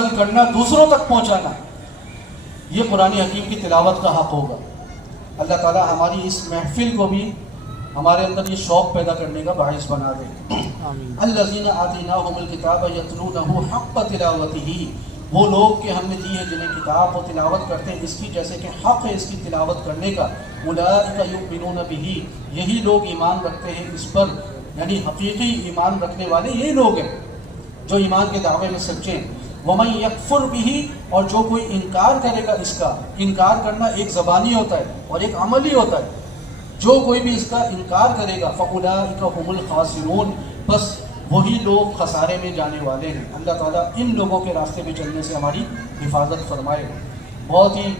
عمل کرنا، دوسروں تک پہنچانا، یہ قرآن حکیم کی تلاوت کا حق ہوگا۔ اللہ تعالیٰ ہماری اس محفل کو بھی ہمارے اندر یہ شوق پیدا کرنے کا باعث بنا دے۔ الذین آتیناہم الکتاب یتلونہ حق تلاوتہ، وہ لوگ کہ ہم نے دی ہے جنہیں کتاب و تلاوت کرتے ہیں اس کی جیسے کہ حق ہے اس کی تلاوت کرنے کا۔ اولئک یؤمنون بہ، یہی لوگ ایمان رکھتے ہیں اس پر، یعنی حقیقی ایمان رکھنے والے یہی لوگ ہیں جو ایمان کے دعوے میں سچے ہیں۔ ومن یکفر بہ، اور جو کوئی انکار کرے گا اس کا، انکار کرنا ایک زبانی ہوتا ہے اور ایک عملی ہوتا ہے، جو کوئی بھی اس کا انکار کرے گا فاولئک هم الخاسرون، بس وہی لوگ خسارے میں جانے والے ہیں۔ اللہ تعالیٰ ان لوگوں کے راستے پہ چلنے سے ہماری حفاظت فرمائے۔ بہت ہی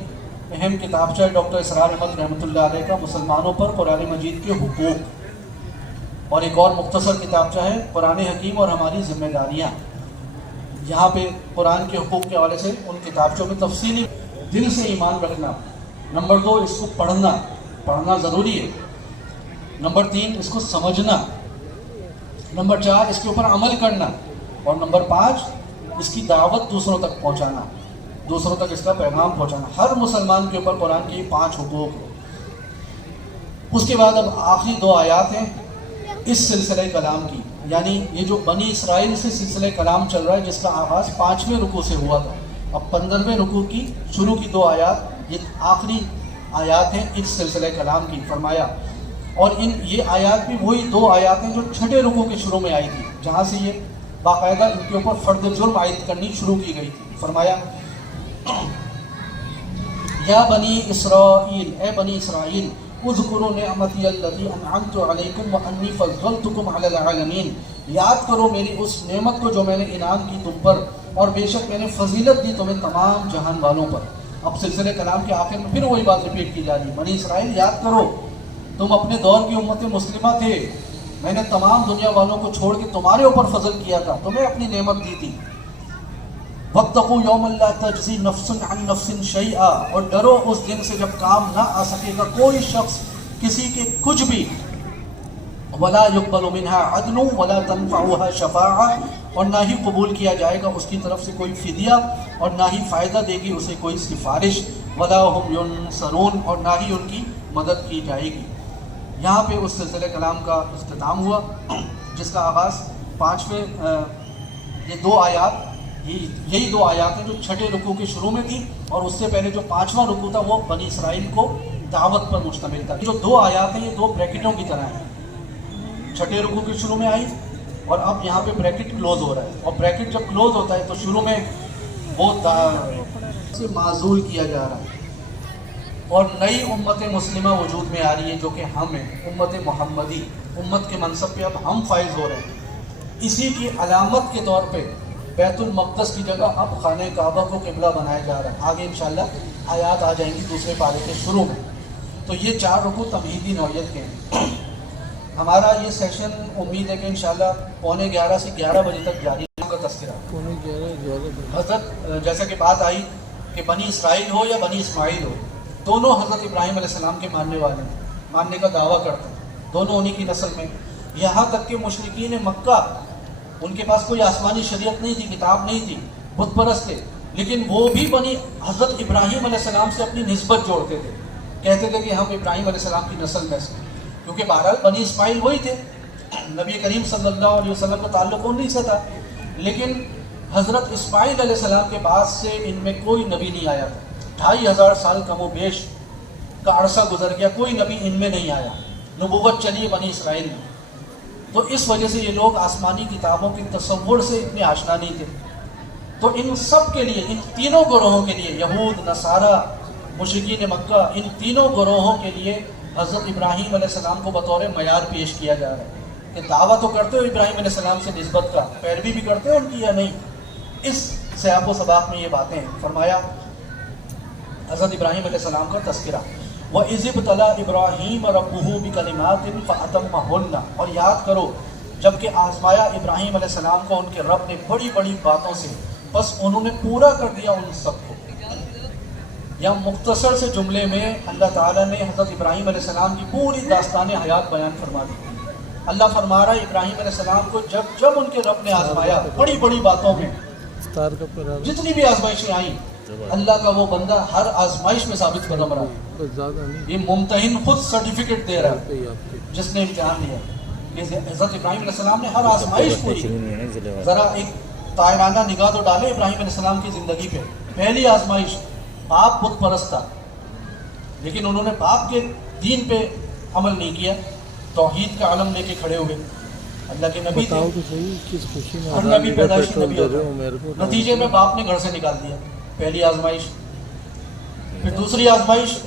اہم کتابچہ ہے ڈاکٹر اسرار احمد رحمۃ اللہ علیہ کا، مسلمانوں پر قرآن مجید کے حقوق، اور ایک اور مختصر کتابچہ ہے قرآن حکیم اور ہماری ذمہ داریاں۔ یہاں پہ قرآن کے حقوق کے حوالے سے ان کتابچوں میں تفصیلی دل سے ایمان رکھنا، نمبر 2 اس کو پڑھنا ضروری ہے، نمبر 3 اس کو سمجھنا، نمبر 4 اس کے اوپر عمل کرنا، اور نمبر 5 اس کی دعوت دوسروں تک پہنچانا، دوسروں تک اس کا پیغام پہنچانا۔ ہر مسلمان کے اوپر قرآن کے 5 حقوق ہیں۔ اس کے بعد اب آخری 2 آیات ہیں اس سلسلہ کلام کی، یعنی یہ جو بنی اسرائیل سے سلسلہ کلام چل رہا ہے جس کا آغاز 5ویں رکوع سے ہوا تھا، اب 15ویں رکوع کی شروع کی 2 آیات یہ آخری آیات ہیں اس سلسلہ کلام کی۔ فرمایا، اور یہ آیات بھی وہی 2 آیات ہیں جو 6 رکوع کے شروع میں آئی تھی، جہاں سے یہ باقاعدہ ان کے اوپر فرد جرم عائد کرنی شروع کی گئی تھی۔ فرمایا، یا بنی اسرائیل، اے بنی اسرائیل، اذکروا نعمتی التی انعمت علیکم وانی فضلتکم علی العالمین، یاد کرو میری اس نعمت کو جو میں نے انعام کی تم پر، اور بے شک میں نے فضیلت دی تمہیں تمام جہان والوں پر۔ اب سلسلے کلام کے آخر میں پھر وہی بات ریپیٹ کی جا رہی ہے، بنی اسرائیل یاد کرو تم اپنے دور کی امت مسلمہ تھے، میں نے تمام دنیا والوں کو چھوڑ کے تمہارے اوپر فضل کیا تھا، تمہیں اپنی نعمت دی تھی۔ واتقوا یوما لا تجزی نفس عن نفس شیئا، اور ڈرو اس دن سے جب کام نہ آ سکے گا کوئی شخص کسی کے کچھ بھی، ولا يقبل منها عدل ولا تنفعها شفاعہ، اور نہ ہی قبول کیا جائے گا اس کی طرف سے کوئی فدیہ، اور نہ ہی فائدہ دے گی اسے کوئی سفارش، ولا هم ينصرون، اور نہ ہی ان کی مدد کی جائے گی۔ یہاں پہ اس سلسلہ کلام کا اختتام ہوا جس کا آغاز 5ویں یہ 2 آیات، یہی 2 آیات ہیں جو 6 رکوع کے شروع میں تھی، اور اس سے پہلے جو 5واں رکوع تھا وہ بنی اسرائیل کو دعوت پر مشتمل تھا۔ جو 2 آیات ہیں یہ 2 بریکٹوں کی طرح ہیں، 6 رکوع کے شروع میں آئی اور اب یہاں پہ بریکٹ کلوز ہو رہا ہے، اور بریکٹ جب کلوز ہوتا ہے تو شروع میں وہ سے معزول کیا جا رہا ہے، اور نئی امت مسلمہ وجود میں آ رہی ہے جو کہ ہم ہیں، امت محمدی، امت کے منصب پہ اب ہم فائز ہو رہے ہیں۔ اسی کی علامت کے طور پہ بیت المقدس کی جگہ اب خانہ کعبہ کو قبلہ بنایا جا رہا ہے۔ آگے انشاءاللہ آیات آ جائیں گی دوسرے پارے کے شروع میں۔ تو یہ 4 رکوع تمہیدی نوعیت کے ہیں۔ ہمارا یہ سیشن امید ہے کہ انشاءاللہ 11:15 سے 11 بجے تک جاری کا تذکرہ۔ حضرت جیسا کہ بات آئی کہ بنی اسرائیل ہو یا بنی اسماعیل ہو، دونوں حضرت ابراہیم علیہ السلام کے ماننے والے ہیں، ماننے کا دعویٰ کرتے ہیں، دونوں انہی کی نسل میں۔ یہاں تک کہ مشرکین مکہ، ان کے پاس کوئی آسمانی شریعت نہیں تھی، کتاب نہیں تھی، بت پرست تھے، لیکن وہ بھی بنی حضرت ابراہیم علیہ السلام سے اپنی نسبت جوڑتے تھے، کہتے تھے کہ ہم ابراہیم علیہ السلام کی نسل میں سے، کیونکہ بہرحال بنی اسماعیل وہی تھے، نبی کریم صلی اللہ علیہ وسلم کا تعلق ان سے تھا، لیکن حضرت اسماعیل علیہ السلام کے بعد سے ان میں کوئی نبی نہیں آیا تھا۔ 2500 سال کم و بیش کا عرصہ گزر گیا، کوئی نبی ان میں نہیں آیا، نبوت چلی بنی اسرائیل میں۔ تو اس وجہ سے یہ لوگ آسمانی کتابوں کے تصور سے اتنے آشنا نہیں تھے۔ تو ان سب کے لیے، ان تینوں گروہوں کے لیے، یہود، نصارہ، مشرکین مکہ، ان تینوں گروہوں کے لیے حضرت ابراہیم علیہ السلام کو بطور معیار پیش کیا جا رہا ہے کہ دعویٰ تو کرتے ہو ابراہیم علیہ السلام سے نسبت کا، پیروی بھی کرتے ہو ان کی یا نہیں؟ اس سیاق و سباق میں یہ باتیں ہیں۔ فرمایا حضرت ابراہیم علیہ السلام کا تذکرہ، وَإِذِ ابْتَلَىٰ إِبْرَاهِيمَ رَبُّهُ بِكَلِمَاتٍ فَأَتَمَّهُنَّ، اور یاد کرو جب کہ آزمایا ابراہیم علیہ السلام کو ان کے رب نے بڑی بڑی باتوں سے، بس انہوں نے پورا کر دیا ان سب کو۔ یا مختصر سے جملے میں اللہ تعالیٰ نے حضرت ابراہیم علیہ السلام کی پوری داستان حیات بیان فرما دی۔ اللہ فرما رہا ہے ابراہیم علیہ السلام کو جب ان کے رب نے آزمایا بڑی بڑی باتوں میں، افطار کا پڑھا جتنی بھی آزمائشیں آئیں اللہ کا وہ بندہ ہر آزمائش میں ثابت قدم رہا. کچھ زیادہ نہیں یہ ممتحن خود سرٹیفکیٹ دے رہا ہے پہ ہی آپ کے جس نے امتحان لیا کہ حضرت ابراہیم علیہ السلام نے ہر آزمائش پوری. ذرا ایک طائرانہ نگاہ تو ڈالے ابراہیم علیہ السلام کی زندگی پہ. پہلی آزمائش باپ بت پرست تھا لیکن انہوں نے باپ کے دین پہ عمل نہیں کیا, توحید کا علم لے کے کھڑے ہوئے. اللہ کے نبی تھے, بتاؤ تو صحیح کس خوشی میں ہر نبی پیدائشی نبی دے رہے ہوتا ہو میرے کو. ہے. نتیجے میں باپ نے گھر سے نکال دیا, پہلی آزمائش. پھر دوسری آزمائش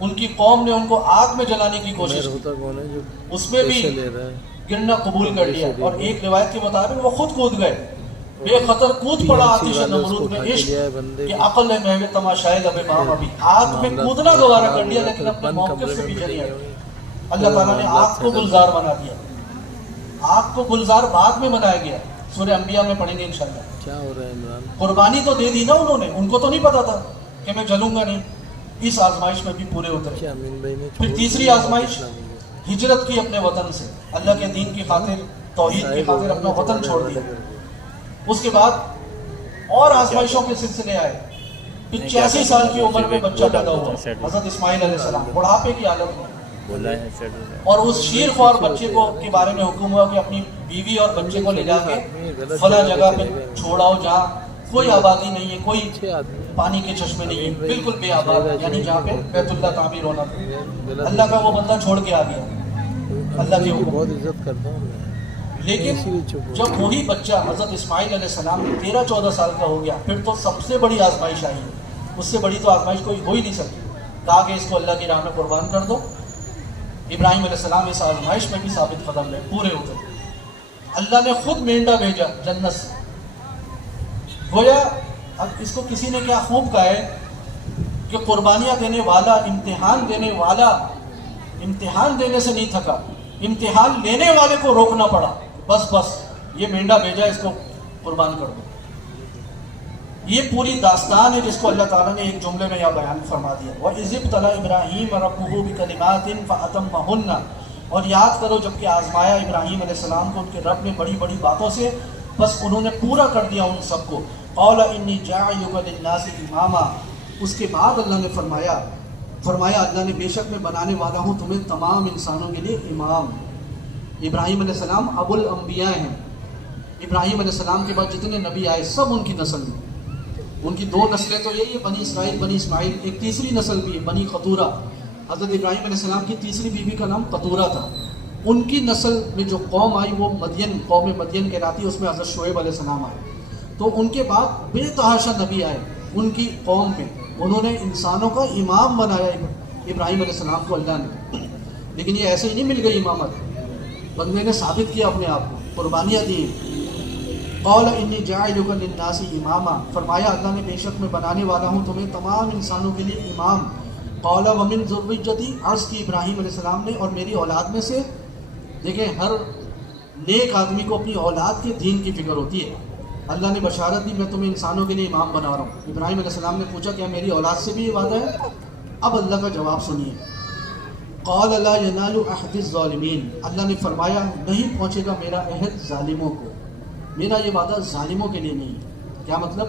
ان کی قوم نے ان کو آگ میں جلانے کی کوشش کی, ہوتا کون ہے جو اس میں بھی پیسے لے رہا ہے. گرنا قبول کر لیا اور ایک روایت کے مطابق وہ خود کود گئے, بے خطر کود پڑا آتش نمرود میں. عشق کہ عقل ہے محو تماشائے لب مام ابھی, آگ میں کودنا گوارا کر لیا لیکن اپنے موقف سے پیچھے نہیں ہٹے. اللہ تعالیٰ نے آگ کو گلزار بنا دیا. آگ کو گلزار بعد میں بنایا گیا, سورہ انبیاء میں پڑھیں گے انشاءاللہ. کیا ہو رہا ہے عمران؟ قربانی تو دے دی نا انہوں نے, ان کو تو نہیں پتا تھا کہ میں جلوں گا نہیں. اس آزمائش میں بھی پورے اترے. کیا امین بھائی نے پھر تیسری آزمائش ہجرت کی اپنے وطن سے, اللہ کے دین کی خاطر, توحید کی خاطر اپنا وطن چھوڑ دیا. اس کے بعد اور آزمائشوں کے سلسلے آئے. 85 سال کی عمر میں بچہ پیدا ہوا حضرت اسماعیل علیہ السلام, بڑھاپے کی حالت میں. اور اس شیر خوار بچے کو کے بارے میں حکم ہوا کہ اپنی بیوی اور بچے کو لے جا کے فلاں جگہ پہ چھوڑاؤ جہاں کوئی آبادی نہیں ہے, کوئی پانی کے چشمے نہیں ہے, بالکل بے آباد, یعنی جہاں پہ بیت اللہ تعمیر ہونا تھا. اللہ کا وہ بندہ چھوڑ کے آ گیا اللہ کے حکم. بہت عزت کرتا ہوں میں. لیکن جب وہی بچہ حضرت اسماعیل علیہ السلام 13-14 سال کا ہو گیا, پھر تو سب سے بڑی آزمائش آئی ہے. اس سے بڑی تو آزمائش کوئی ہو ہی نہیں سکتی. کہا کہ اس کو اللہ کی راہ میں قربان کر دو. ابراہیم علیہ السلام اس آزمائش میں بھی ثابت قدم رہے, پورے اترے. اللہ نے خود مینڈا بھیجا جنت سے. گویا اب اس کو کسی نے کیا خوب کہا ہے کہ قربانیاں دینے والا, امتحان دینے والا امتحان دینے سے نہیں تھکا, امتحان لینے والے کو روکنا پڑا. بس یہ مینڈا بھیجا, اس کو قربان کر دو. یہ پوری داستان ہے جس کو اللہ تعالیٰ نے ایک جملے میں یہاں بیان فرما دیا. وَإِذِ ابْتَلَىٰ إِبْرَاهِيمَ رَبُّهُ بِكَلِمَاتٍ فَأَتَمَّهُنَّ, اور یاد کرو جب کہ آزمایا ابراہیم علیہ السلام کو ان کے رب نے بڑی بڑی باتوں سے, بس انہوں نے پورا کر دیا ان سب کو. قَالَ إِنِّي جَاعِلُكَ لِلنَّاسِ إِمَامًا, اس کے بعد اللہ نے فرمایا اللہ نے بے شک میں بنانے والا ہوں تمہیں تمام انسانوں کے لیے امام. ابراہیم علیہ السلام ابو الانبیاء ہیں. ابراہیم علیہ السلام کے بعد جتنے نبی آئے سب ان کی نسل میں. ان کی 2 نسلیں تو یہی ہے, بنی اسرائیل, بنی اسماعیل. ایک تیسری نسل بھی ہے بنی قطورہ. حضرت ابراہیم علیہ السلام کی تیسری بیوی کا نام قطورہ تھا. ان کی نسل میں جو قوم آئی وہ مدین, قوم مدین کہلاتی ہے. اس میں حضرت شعیب علیہ السلام آئے. تو ان کے بعد بے تحاشا نبی آئے ان کی قوم میں. انہوں نے انسانوں کا امام بنایا ابراہیم علیہ السلام کو اللہ نے. لیکن یہ ایسے ہی نہیں مل گئی امامت, بندے نے ثابت کیا اپنے آپ کو, قربانیاں دی. قال انی جاعلک للناس اماما, فرمایا اللہ نے بے شک میں بنانے والا ہوں تمہیں تمام انسانوں کے لیے امام. قال ومن ذریتی, عرض کی ابراہیم علیہ السلام نے, اور میری اولاد میں سے. دیکھیں ہر نیک آدمی کو اپنی اولاد کے دین کی فکر ہوتی ہے. اللہ نے بشارت دی میں تمہیں انسانوں کے لیے امام بنا رہا ہوں. ابراہیم علیہ السلام نے پوچھا کیا میری اولاد سے بھی یہ وعدہ ہے؟ اب اللہ کا جواب سنیے. قال لا ینال عہد الظالمین, اللہ نے فرمایا نہیں پہنچے گا میرا عہد ظالموں کو. میرا یہ وعدہ ظالموں کے لیے نہیں ہے. کیا مطلب؟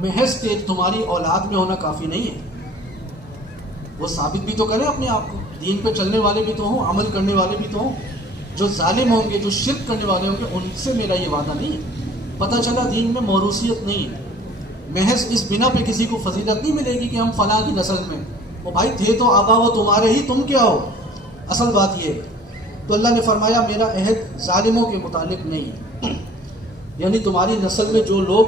محض کہ تمہاری اولاد میں ہونا کافی نہیں ہے, وہ ثابت بھی تو کریں اپنے آپ کو, دین پہ چلنے والے بھی تو ہوں, عمل کرنے والے بھی تو ہوں. جو ظالم ہوں گے, جو شرک کرنے والے ہوں گے, ان سے میرا یہ وعدہ نہیں ہے. پتہ چلا دین میں موروثیت نہیں ہے. محض اس بنا پہ کسی کو فضیلت نہیں ملے گی کہ ہم فلاں کی نسل میں. وہ بھائی تھے تو آبا وہ تمہارے ہی, تم کیا ہو؟ اصل بات یہ ہے. تو اللہ نے فرمایا میرا عہد ظالموں کے متعلق نہیں ہے, یعنی تمہاری نسل میں جو لوگ